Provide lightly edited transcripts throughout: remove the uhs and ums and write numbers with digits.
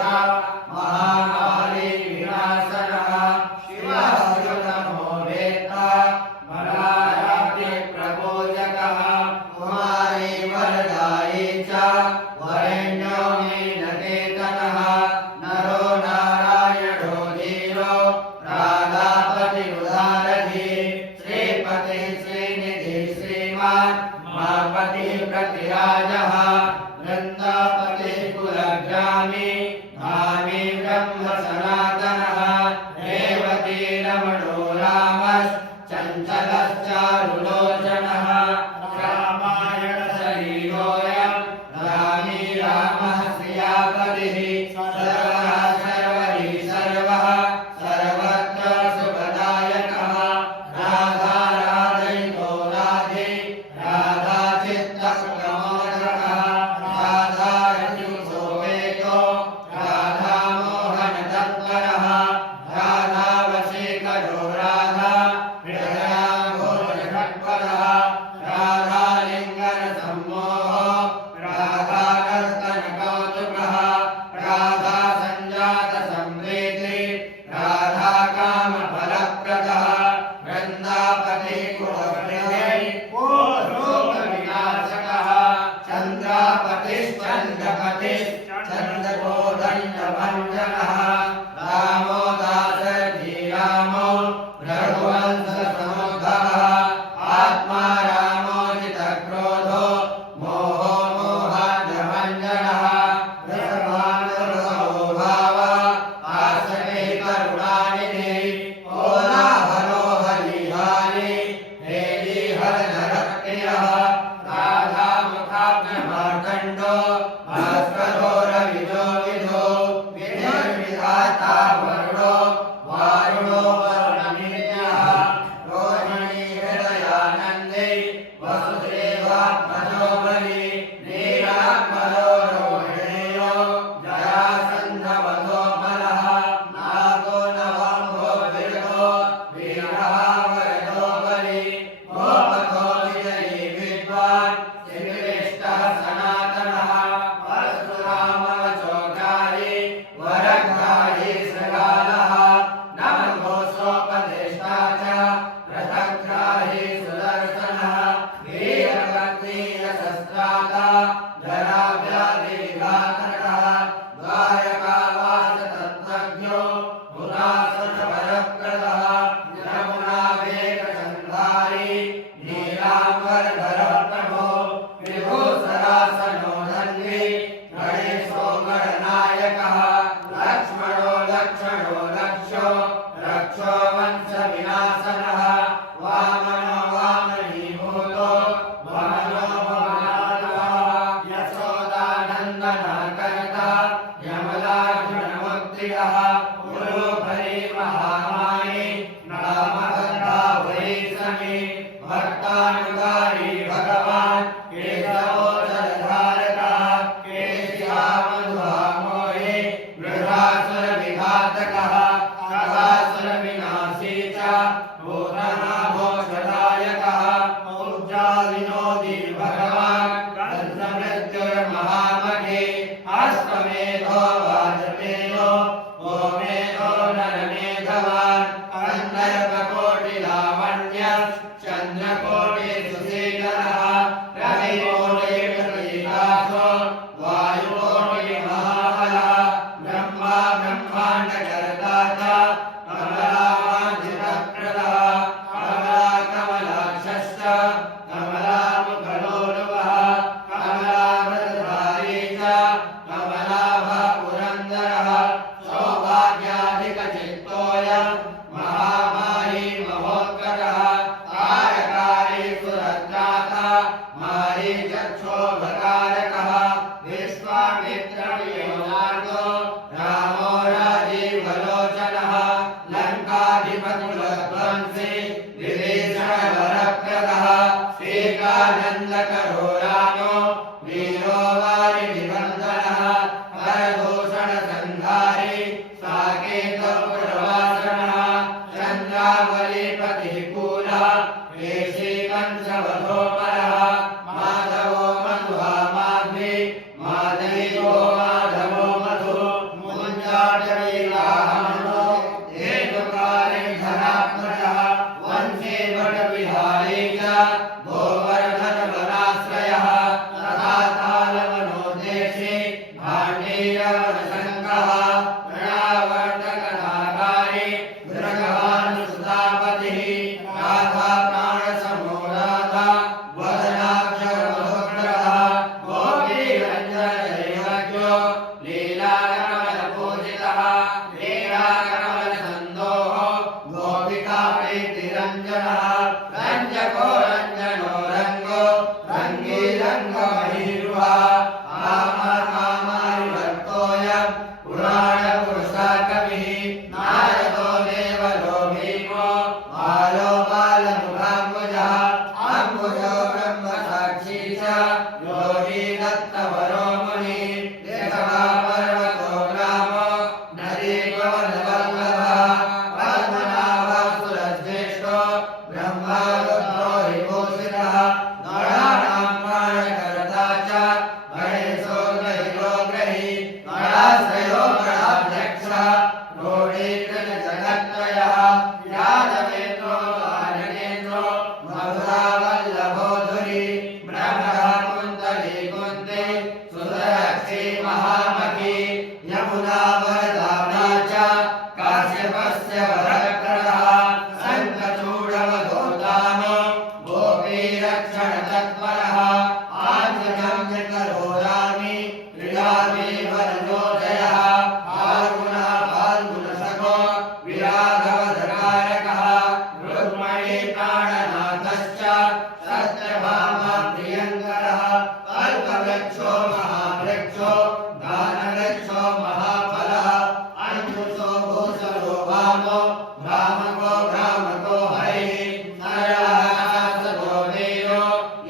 महाकाली विनाशनः शिवस्तुतमो वेत्ता बलायाति प्रपूजकः कुमारी वरदायी च वरेण्यो मीनकेतनः नरो नारायणो धीरो राधापतिरुदारधी श्रीपति श्रीनिधि श्रीमान् मापति प्रतिराजः वृन्दापति कुलग्रामी धामी ब्रह्म सनातनः रेवती रमणो रामश्चञ्चलश्चारुलोचनः रामायण शरीरोऽयं रामी रामः श्रियापतिः सर्वः सर्वरी सर्वः सर्वत्र सुखदायकः राधा राधयितो राधे राधा चित्तप्रमोदकः राधा रतिसो वेतो राधा मोहनतत्परः राधा वशीकरो राधा हृदयाम्भोजषट्पदः राधा लिङ्गनसम्मोहो राधा नर्तनकौतुकः राधा सञ्जातसम्प्रीति राधा कामफलप्रदः वृन्दापति कुलवृद्धे लोकविनाशकः चन्द्रापतिश्चन्द्रपतिश्चन्द्रकोदण्डभञ्जनः रामो दाशरथी रामो रघुवंशसमुद्भवः आत्मा रामोजितक्रोधो मोहो मोहाद्यभञ्जनः रसभानुरसो भावः आसने करुणानिधि कोलाहलो हरिहारि हेलिहरनरप्रियः राधामुखाग्निमार्कण्डो भास्करो रविजो विधो विधिर्विधाता वरुणो वारुणो वरुणमीड्यः रोहिणी हृदयानन्दे वसुदेवात्मजो बली नीलात्मलो रोहिणेयो जरासन्धवधो बलः नागो नवाम्भो विरतो वीरः वरदो बली गोपतो विजयी विद्वान् श्रीकृष्णः सनातनः परशुरामवचोकारी वरग्राही श्रृगालः नमघोषोपदेष्टा च रथग्राही सुदर्शनः वीरकर्णीयशस्त्राता जराव्याधिविघातकः द्वारकावासतत्त्वज्ञो हुतासनवरप्रदः यमुनावेगसन्धारी नीलाम्बरधरः प्रभो विभूसरासनो धन्वी गणेशो गणनायकः लक्ष्मणो लक्षणो लक्ष्यो रक्षो वंशविनाशनः वामनो वामनीभूतो वमनो वमनानवः यशोदानन्दनकर्ता यमलार्जुनमुद्रियः पुरोभरी महामायी नामगन्धा वै समी भक्तानुगारी भगवान् केशवो जलधारकः केशिहा मधुहामोहे वृद्धासुरविघातकः सहासुरविनाशी च पूर्णनाभोषदायकः ऊर्जाविनोदी भगवान् रत्नमृत्युर्महामहे अश्वमेधो वाजपेयो विराटवीराहमनो हेतुकाले धनात्मजः वंशे वटविहारी च गोवर्धनवनाश्रयः तथा कालवनोदेशे भाण्डीरवनशङ्कः प्रणावर्तकथाकारी गृहवानुसुतापतिः राधा प्राणसमो राधा वदनाक्षरमधुग्रहः गोपीरञ्जनदैवज्ञो लीलाकमलपूजितः लीलाकमलसन्दोः गोपिकाप्रीतिरञ्जनः रञ्जको रञ्जनो रङ्गो रङ्गीरङ्गमहीरुहा कामारिवर्तोऽयं पुराणपुरुषकविः नारदो देवलो भीमो बालो बालमुखाम्बुजः अम्बुजो ब्रह्मसाक्षी च योगी दत्तवरो मुनिः देशवा पर्वतो ग्रामो नदी पवनवल्लभः पद्मनाभसुरज्येष्ठो ब्रह्मरुद्रो विभूषितः गणानां प्राणकर्ता च गणेशो ग्रही गणाश्रयो गणाध्यक्षः रोडीकृतजगत्त्रयः यादवेन्द्रो वानरेन्द्रो मधुरावल्लभोधुरी ब्रह्मः कुन्तली कुन्ती सुरक्षी महामखी यमुना वरदाना च काश्यपस्य वरप्रदः शङ्खचूडवधूतानो गोपीरक्षणतत्परः आञ्जनम्यकरोरामि क्रीडामि वरजोजयः फाल्गुनः फाल्गुनसखो विराघवधकारकः रुक्मणी प्राणनाथश्च सत्यभामा प्रियङ्करः कल्पवृक्षो महावृक्षो दानवृक्षो महाफलः अंशुषो भूषणो वामो भ्रामको भ्रामको हरिः नरः वीरो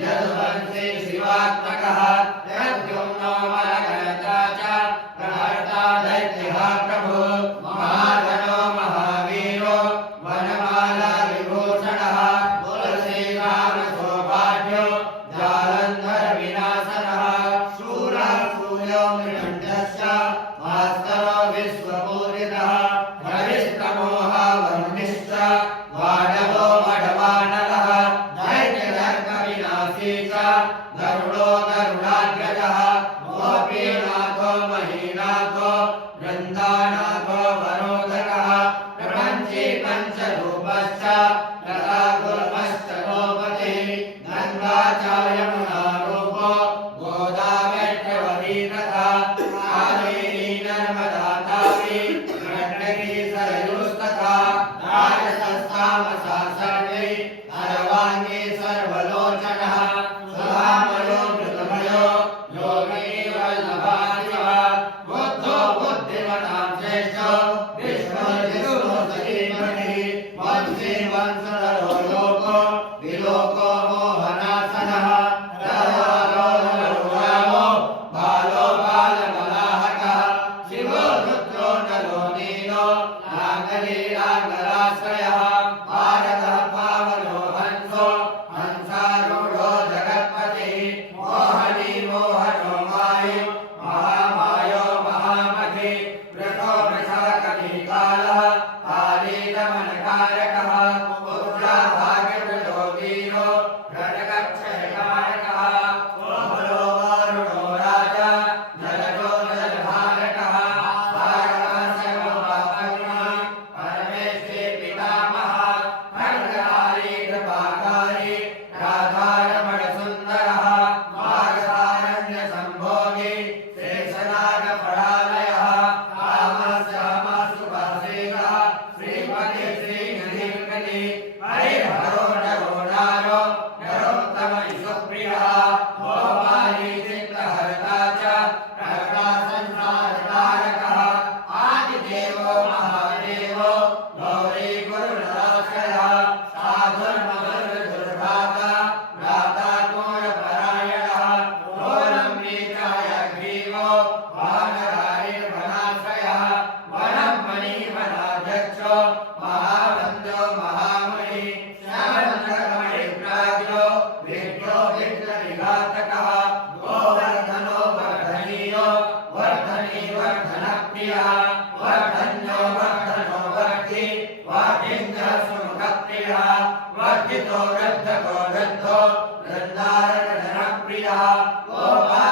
यदुवंशी शिवात्मकः प्रद्युम्नो मलकर्ता च प्रहर्ता दैत्यः प्रभुः महाजनो महावीरो वनमाला विभूषणः तुलसीरामसौभाग्यो जालन्धर विनाशनः शूरः सूर्यो मृगण्डश्च भास्करो विश्वपूजितः हरिस्तमोहावर्णिश्च वाडवो मडवानरः दैत्यदर्पविनाशी च गरुडो गरुडाग्रजः गोपीनाथो महीनाथो वृन्दानाथो वरोदकः प्रपञ्ची पञ्चरूपश्च लता गुल्मश्च गोपतिः गङ्गा च यमुना रूपो गोदावरी तथा कावेरी नर्मदा तापी गण्डकी सरयुस्तथा राजसस्तामसा सर्वे सर्वाङ्गी सर्वलोचनः सुधामयो मृतमयो योगी वल्लभादिव बुद्धो बुद्धिमतां श्रेष्ठो विष्णुर्विष्णुः सखीमणिः वंशी वंशधरो लोको विलोको मोहनासनः रामो बालो बालमलाहकः शिवो रुद्रो नलो नीलो नागलीलाङ्गलाश्रयः भारतः पावनो हंसो हंसारूढो जगत्पतिः मोहनी मोहनो मायु महामायो महामखी वृषो वृषाकपि कालः कालीदमनकारकः पुत्राभाग्यवृतो वीरो रटकक्षयकारकः कोमलो वारुणो राजा जलजो जलभारकः भारतस्य महापद्मा परमेश्वरी पिता वर्धन्यो वर्धनो वर्धि वर्धिन्य सुमुखप्रियः वर्धितो वृद्धको वृद्धो वृन्दारणधनप्रियः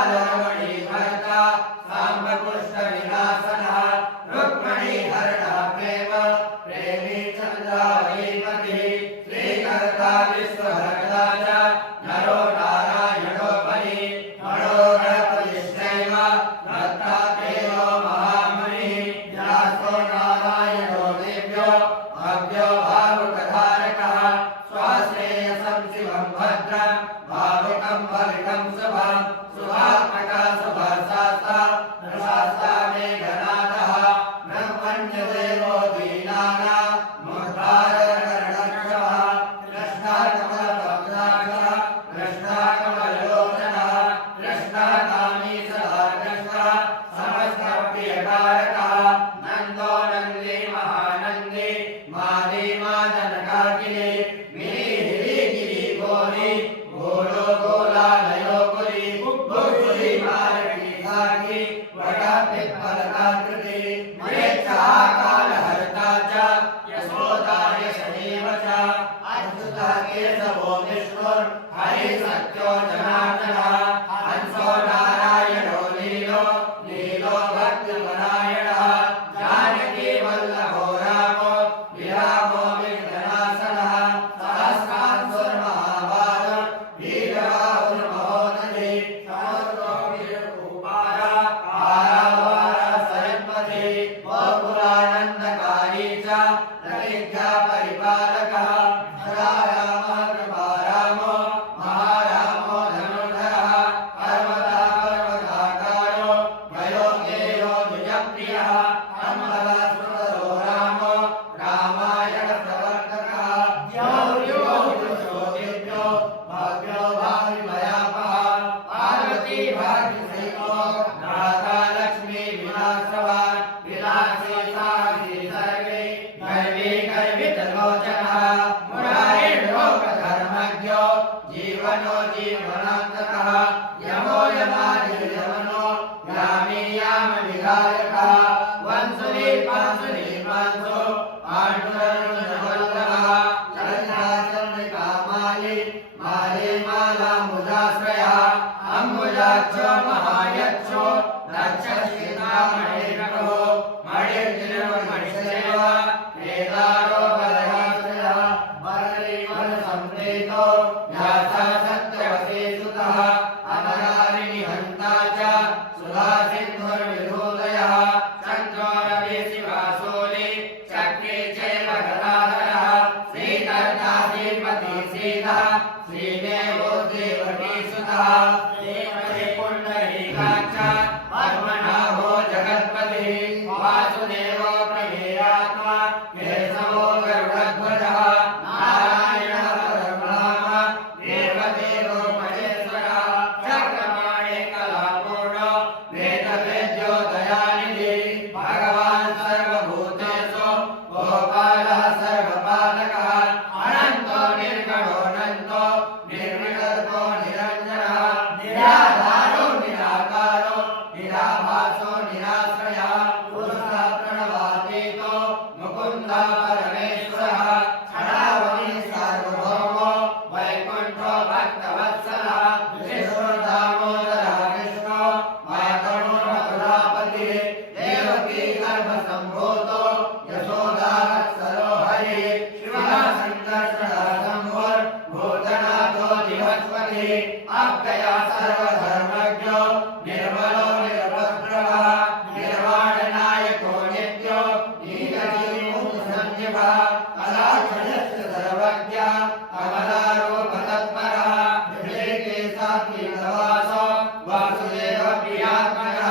गोपालरमणीभर्ता साम्बपुष्टविनाशनः रुक्मणीहरणः प्रेम प्रेमी चन्द्रावलीपतिः श्रीकर्ता विश्वभर्ता च नरो नारायणो बलिः मनोरथविश्चैव दत्तात्रेयो महामुनिः व्यासो नारायणो दिव्यो भव्यो भावुकधारकः स्वाश्रेयसं शिवं भद्रं भावुकं भविकं शुभं शुभात्मका शुभशास्ता प्रशास्ता मेघनाथः ब्रह्मण्यदेवो दीनानां मुद्धारकरणक्षमः कृष्णकमलभक्ताक्षः कृष्णकमललोचनः कृष्णकामी सदा कृष्णः समस्तप्रियकारकः नन्दो नन्दी महानन्दी मादी मादनकाकिनी गिरिगिरि गोरी गोलो गोलालयो गुरी गुरी मालवी धागी वटपिप्पलकाकृति मयेच्छा कालहर्ता च यशोदा यशमेव च अच्युतः केशवो विष्णुर् हरिः सत्यो जनार्दनः हंसो नारायणो लीलो लीलो भक्तिपरायणः जानकी वल्लभो रामो विरामो विघ्ननाशनः सहस्रांशुर्महाभागं वीरबाहुर्महोदधि समस्तो वीरभूपाल आरावार सरस्वती गोकुलानन्दकारी च प्रतिज्ञा परिपालकः सदा रामः कृपारामो महारामो धनुर्धरः पर्वतः पर्वताकारो भयोगेयो द्विजप्रियः अम्बरसुतरो रामो रामायणप्रवर्तकः द्यौर्यो दिव्यो भव्यो भाविभयापः पार्वती भाग्यसहितो राधा लक्ष्मी विलासवान् विलासी साक्षी सर्वे गर्वी गर्वितलोचनः मुरारी लोकधर्मज्ञो जीवनो जीवनान्तकः यमो यमादि यमनो यामी याम विधायकः वंसुली पांसुली पांसो पाण्डुरनुजवल्लभः चन्द्राचन्द्रिका माली माली मालाम्बुजाश्रयः अम्बुजाक्षो महायक्षो दक्षशिखामणिर्नभो मणिर्निर्मणिसेव केदारो बलयाश्रयः बलसंप्रीतो व्यासः सत्यवती सुतः अमरारिणि हन्ता च सुधासिन्धुर्विधूतयः चन्द्रो रवि शिवासोली चक्रे चैव गदाधरः श्रीकर्ता श्रीपति सीतः श्रीदेवो देवकी सुतः देवते पुण्डरीकाक्ष पद्मनाभो जगत्पतिः वासुदेवो प्रमेयात्मा केशवो गरुडध्वजः नारायणः परब्रह्म देवदेवो महेश्वरः चक्रपाणे कलापूर्णो वेदवेद्यो दयानिधिः भगवान् सर्वभूतेषु गोपालः सर्वपालकः अनन्तो निर्गणो नन्दो निर्विकल्पो निरञ्जनः निराधारो निराकारो निराभासो निराश्रयः पुरुषः प्रणवातीतो मुकुन्दः परमेश्वरः क्षणावनि सार्वभौमो वैकुण्ठो भक्तवत्सलः विष्णुर्दामोदरः कृष्णो मातनो मथुरापतिः देवकी गर्भसम्भूतो यशोदानत्सरो हरिः शिवः सङ्कर्षणः शम्भुर्भूतनाथो दिवस्पतिः अव्ययः सर्वधर्मज्ञो निर्मलो निरपद्रवः निर्वाणनायको नित्यो नीलजीवसंजीवः कलाक्षयस्य सर्वज्ञः कमलारूपतत्परः हृदयकेशातीतवासो वासुदेवप्रियात्मकः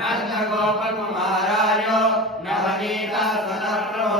नन्दगोपकुमारायो नवनीतः स्वनप्रभो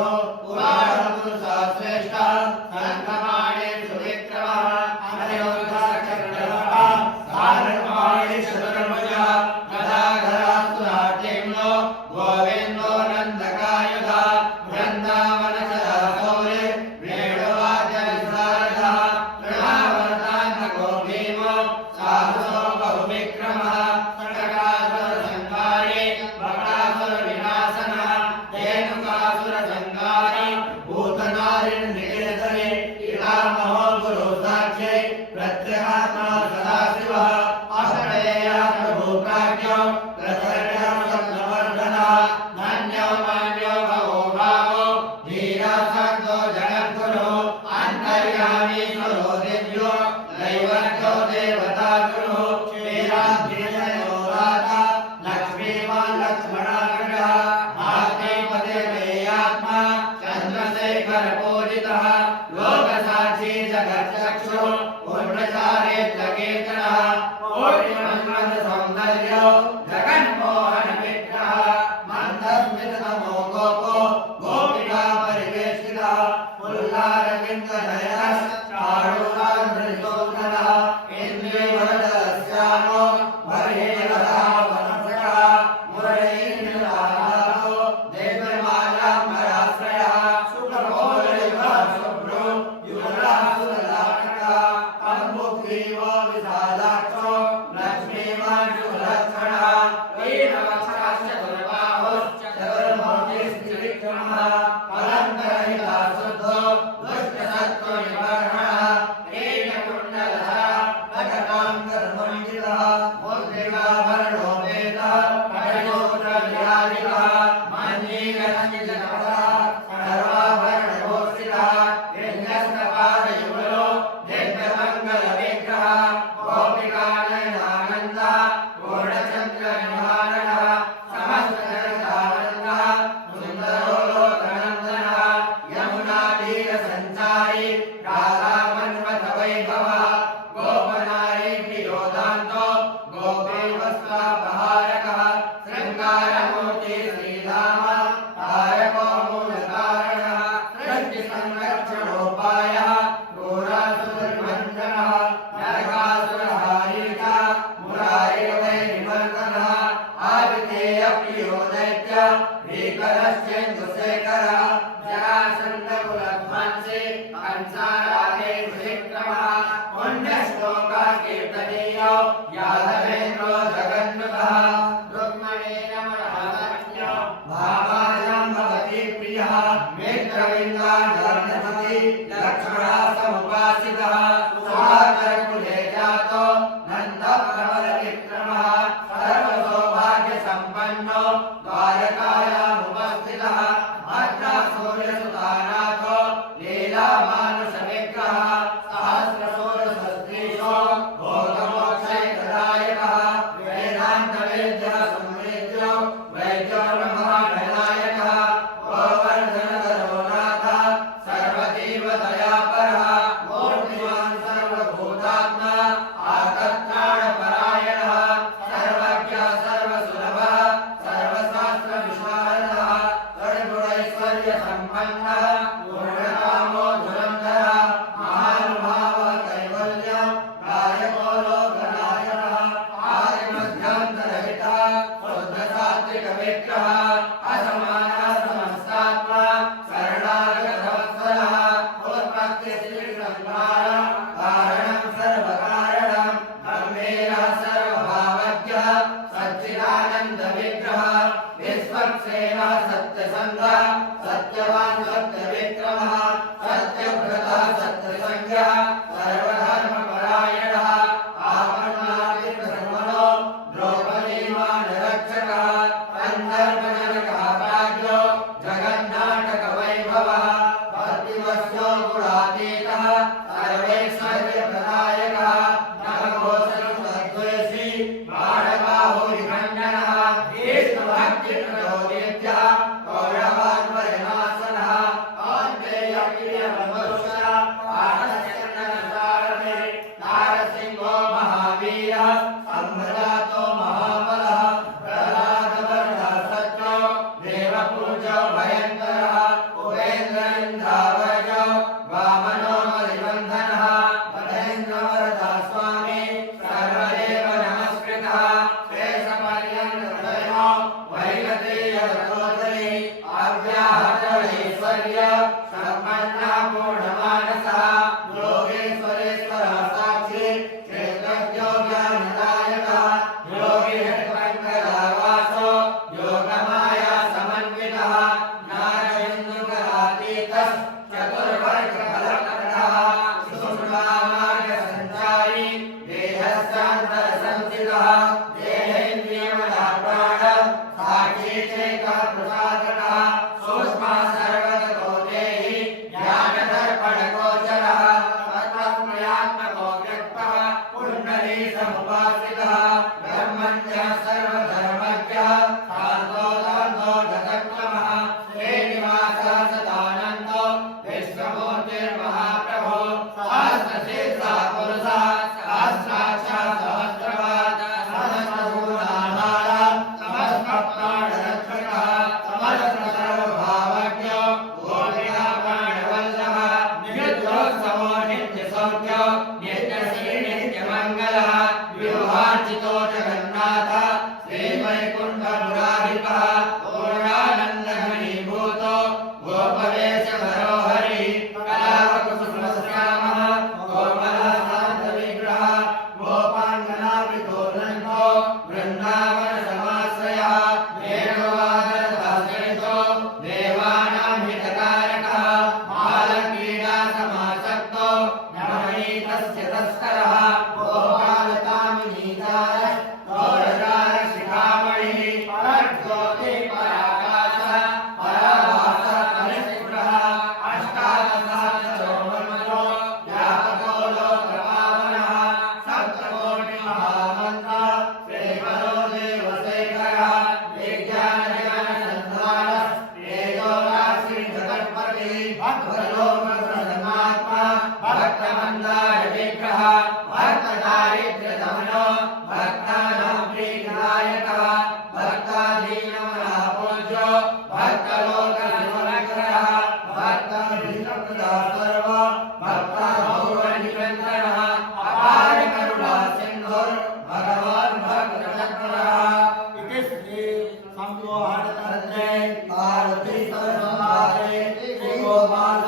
स्मिततमो गोपो गोपिका परिवेष्टितः पुल्लारविन्दनयनश्चारुणाधृतोत्तरः इन्द्रियवरदस्यामो वर्हेरः वनस्पतः मुरलीनिलानादो देवमालाम्बराश्रयः शुक्रपोलयुगः शुभ्रो युगलः सुललाटकः तन्मुग्धीवो विशालाक्षो लक्ष्मीवान् शुभलक्षणः वीरवक्षाश्च दुर्बाहुश्च चतुर्मुखिस्त्रिविक्रमः फलन्तरहितः शुद्धो दुष्टसत्त्वनिवारणः कीटकुण्डलः भगतां कर्मण्डितः मुद्रिकाभरणोपेतः कटयोत्रविराजितः मञ्जीरञ्जितकरः सर्वाभरणभूषितः यज्ञस्तपादयुगलो दिव्यमङ्गलविग्रहः गोपिकानयनानन्दः पूर्णचन्द्रनिवारणः समस्तजगदानन्दः सुन्दरो लोकनन्दनः यमुनातीरसञ्चारी राधामन्मथवैभवः गोपनारीप्रियोदान्तो गोपीवस्त्रापहारकः शृङ्गारमूर्ति श्रीधाम तारको मूलकारणः सृष्टिसंरक्षणोपायः क्रूरासुरभञ्जनः नरकासुरहारी च मुरारिर्वैरिमर्दनः आदितेयप्रियो दैत्य भीकरश्चेन्दुशेखरः जरासन्दकुलध्वंसी कंसारागे विक्रमः पुण्यश्लोकाकीर्तनीयो यादवेन्द्रो जगन्नुतः रुक्मणेन मनोहरज्ञो भावाजाम्बवती प्रियः मित्रविन्दाधर्मपति लक्ष्मणः समुपासितः सुधाकरकुले जातो नन्दप्रबलविक्रमः सर्वसौभाग्यसम्पन्नो द्वारकायामुपस्थितः भद्रासूर्यसुतानाथो लीलामानुषविग्रहः सहस्रसूरसस्त्रीशो भोगमोक्षैकदायकः वेदान्तवेद्यः संवेद्यो वैद्यो ब्रह्मणायकः गोवर्धनधरो नाथः सर्वदेवदयापरः मूर्तिमान् सर्वभूतात्मा आकर्त्राणपरायणः सर्वज्ञः सर्वसुलभः सर्वशास्त्रविशारदः षड्गुणैश्वर्यसम्पन्नः पूर्णकामो धुरन्धरः महानुभावः कैवल्यं गायको लोकनायकः आदिमध्यान्तरहितः शुद्धसात्विकविग्रहः असमानः समस्तात्मा शरणागतवत्सलः उत्पत्तिस्थितिसंहारः कारणं सर्वकारणं गम्भीरः सर्वभावज्ञः सच्चिदानन्दविग्रहः विश्वक्सेनः सत्यसन्धः सत्यवान् सत्यविक्रमः सत्यव्रतः सत्यसंज्ञः सर्वधर्मपरायणः आपन्नातिप्रसमनो द्रौपदीमानरक्षकः गन्धर्वनरकाभाग्यो जगन्नाटकवैभवः भक्तिवश्यो गुणातीतः सर्वैश्वर्यप्रदायकः नवघोषसद्वेषी बाणबाहुविखण्डनः विष्णुभक्तिप्रचोदितः कौरवान्वयनाशनः कौन्तेयप्रियमनुष्यः आनश्चन्दनसारथे नारसिंहो महावीरः सम्भ्रातो महाबलः प्रह्लादवरदः सत्यो देवपूज्यो भयङ्करः उपेन्द्रेन्द्रावर्यो वामनो मलिबन्धनः महेन्द्रवरदः स्वामी सर्वदेव नमस्कृतः शेषपर्यन्तदयो वैगतेयरतोदरी अव्याहतैश्वर्य सम्पन्नः पूर्णमानसः योगेश्वरेश्वरः साक्षी क्षेत्रज्ञो ज्ञानदायकः योगिहृत्पङ्कजवासो योगमाया समन्वितः ज्ञानबिन्दुकरातीतः चतुर्वर्गफलप्रदः सुषुम्नामार्गसञ्चारी देहस्यान्तरसंस्थितः देहेन्द्रियमनःप्राणः साक्षी चैकः प्रसादकः सूक्ष्मः सर्वगतो देहि ज्ञानदर्पणगोचरः तत्त्वमयात्मको व्यक्तः पुण्डरीकमुपाश्रितः ब्रह्मण्यः सर्वधर्मज्ञः शान्तो दान्तो गतक्रमः श्रीनिवासः सदानन्दो विश्वमूर्तिर्महाप्रभो सहस्रशीर्षः पुरुषः सहस्राक्षः सहस्रपाद सहस्रभुवनाधारः समस्तप्राणरक्षकः भक्तलोकगुणधर्मात्मा भक्तमन्दार विग्रह भक्तदारिद्र्यदमनो भक्तानां प्रीतिदायकः भक्ताधीनमनः पूज्यो भक्तलोकनिर्मलग्रहः भक्तविष्णुप्रदः सर्व भक्ताभौरनिरन्तरः अपार करुणा सिन्धुर् भगवान् भक्तचक्रः इति श्री संलोहनतन्त्रे पार्वती सर्वमारे श्री गोपाल